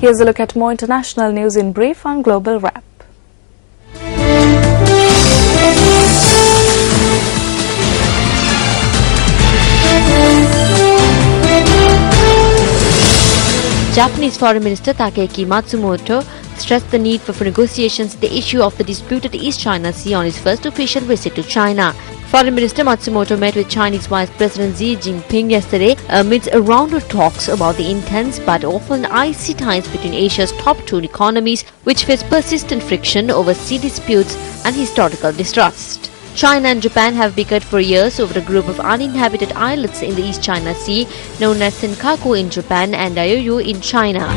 Here's a look at more international news in brief on Global Wrap. Japanese Foreign Minister Takeki Matsumoto stressed the need for negotiations the issue of the disputed East China Sea on his first official visit to China. Foreign Minister Matsumoto met with Chinese Vice President Xi Jinping yesterday amidst a round of talks about the intense but often icy ties between Asia's top two economies, which face persistent friction over sea disputes and historical distrust. China and Japan have bickered for years over a group of uninhabited islets in the East China Sea known as Senkaku in Japan and Diaoyu in China.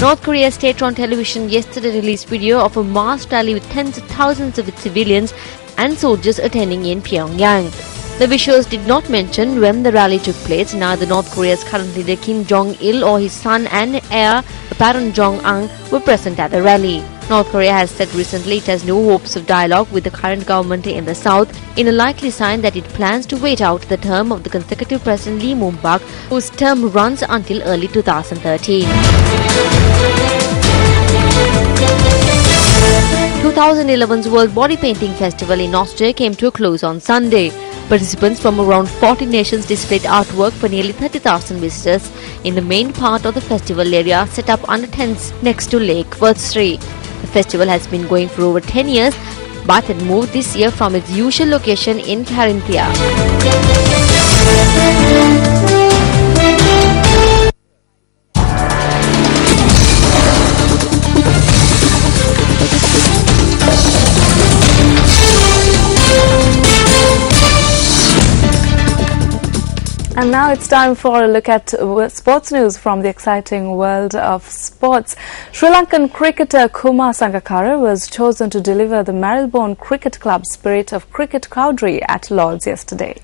North Korea's state-run television yesterday released video of a mass rally with tens of thousands of its civilians and soldiers attending in Pyongyang. The visuals did not mention when the rally took place. Neither North Korea's current leader Kim Jong-il or his son and heir apparent Jong-un were present at the rally. North Korea has said recently it has no hopes of dialogue with the current government in the south, in a likely sign that it plans to wait out the term of the consecutive President Lee Myung-bak, whose term runs until early 2013. 2011's World Body Painting Festival in Austria came to a close on Sunday. Participants from around 40 nations displayed artwork for nearly 30,000 visitors in the main part of the festival area set up under tents next to Lake Wörthsee. The festival has been going for over 10 years but had moved this year from its usual location in Carinthia. And now it's time for a look at sports news from the exciting world of sports. Sri Lankan cricketer Kumar Sangakkara was chosen to deliver the Marylebone Cricket Club Spirit of Cricket Cowdrey at Lord's yesterday.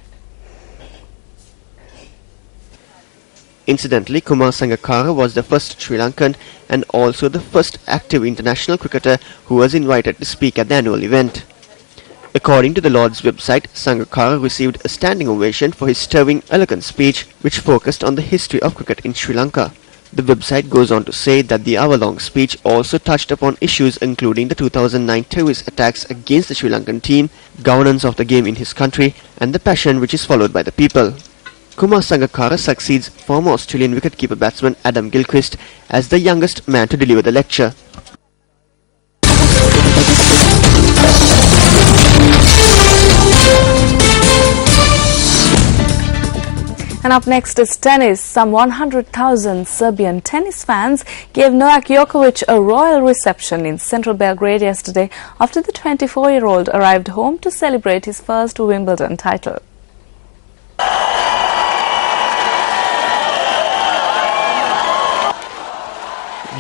Incidentally, Kumar Sangakkara was the first Sri Lankan and also the first active international cricketer who was invited to speak at the annual event. According to the Lord's website, Sangakkara received a standing ovation for his stirring, eloquent speech, which focused on the history of cricket in Sri Lanka. The website goes on to say that the hour-long speech also touched upon issues including the 2009 terrorist attacks against the Sri Lankan team, governance of the game in his country, and the passion which is followed by the people. Kumar Sangakkara succeeds former Australian wicketkeeper batsman Adam Gilchrist as the youngest man to deliver the lecture. And up next is tennis. Some 100,000 Serbian tennis fans gave Novak Djokovic a royal reception in central Belgrade yesterday after the 24-year-old arrived home to celebrate his first Wimbledon title.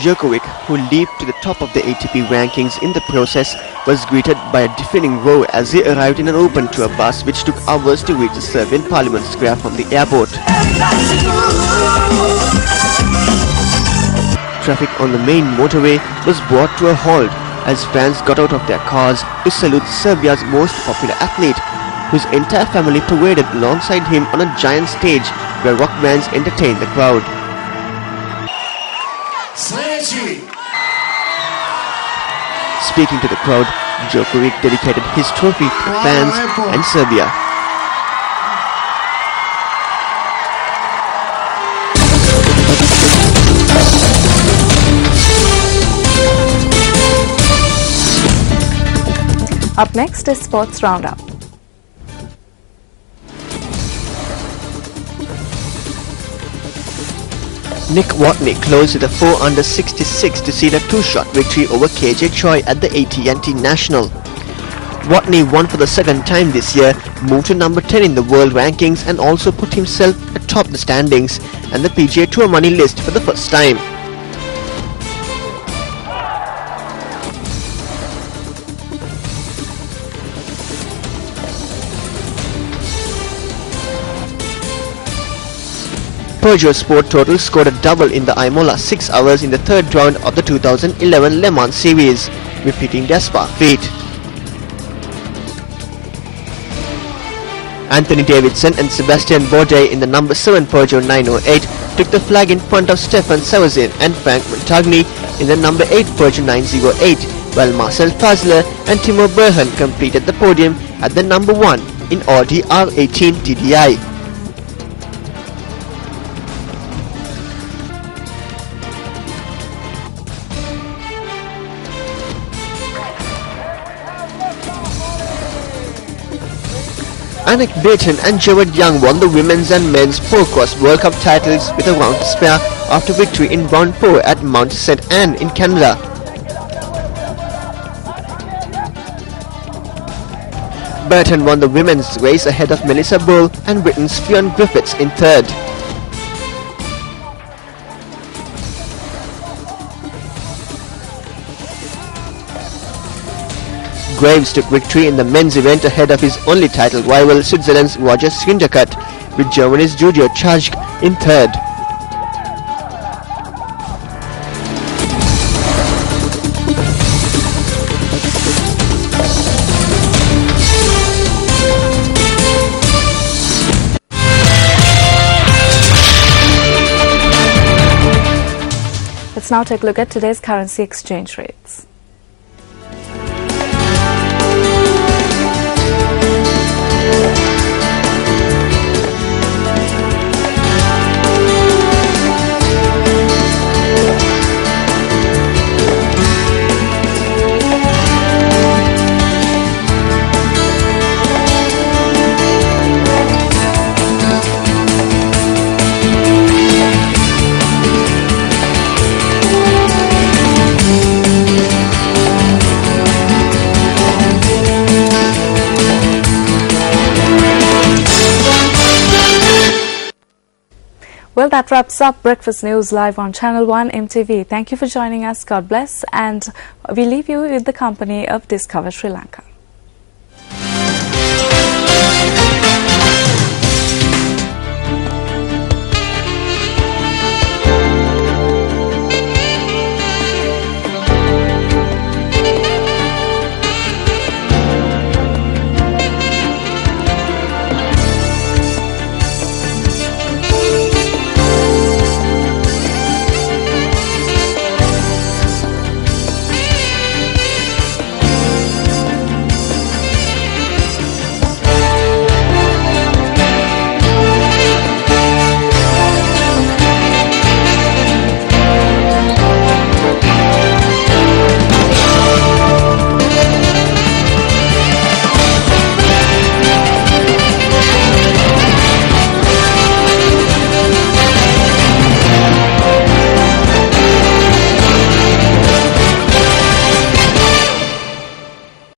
Djokovic, who leaped to the top of the ATP rankings in the process, was greeted by a deafening roar as he arrived in an open tour bus which took hours to reach the Serbian Parliament Square from the airport. Traffic on the main motorway was brought to a halt as fans got out of their cars to salute Serbia's most popular athlete, whose entire family paraded alongside him on a giant stage where rock bands entertained the crowd. Speaking to the crowd, Djokovic dedicated his trophy to the fans and Serbia. Up next is Sports Roundup. Nick Watney closed with a 4 under 66 to seal a two-shot victory over KJ Choi at the AT&T National. Watney won for the second time this year, moved to number 10 in the world rankings and also put himself atop the standings and the PGA Tour money list for the first time. Peugeot Sport Total scored a double in the Imola 6 hours in the third round of the 2011 Le Mans Series, repeating their Spa feat. Anthony Davidson and Sebastian Bourdais in the number 7 Peugeot 908 took the flag in front of Stefan Savazin and Frank Montagny in the number 8 Peugeot 908, while Marcel Fazler and Timo Berhan completed the podium at the number 1 in Audi R18 TDI. Anik Baton and Jared Young won the women's and men's Pro-Cross World Cup titles with a round to spare after victory in round 4 at Mount St. Anne in Canada. Burton won the women's race ahead of Melissa Bull and Britain's Fionn Griffiths in third. Graves took victory in the men's event ahead of his only title rival Switzerland's Roger Schinderkut, with Germany's Julia Chajk in third. Let's now take a look at today's currency exchange rates. Well, that wraps up Breakfast News live on Channel 1 MTV. Thank you for joining us. God bless. And we leave you with the company of Discover Sri Lanka.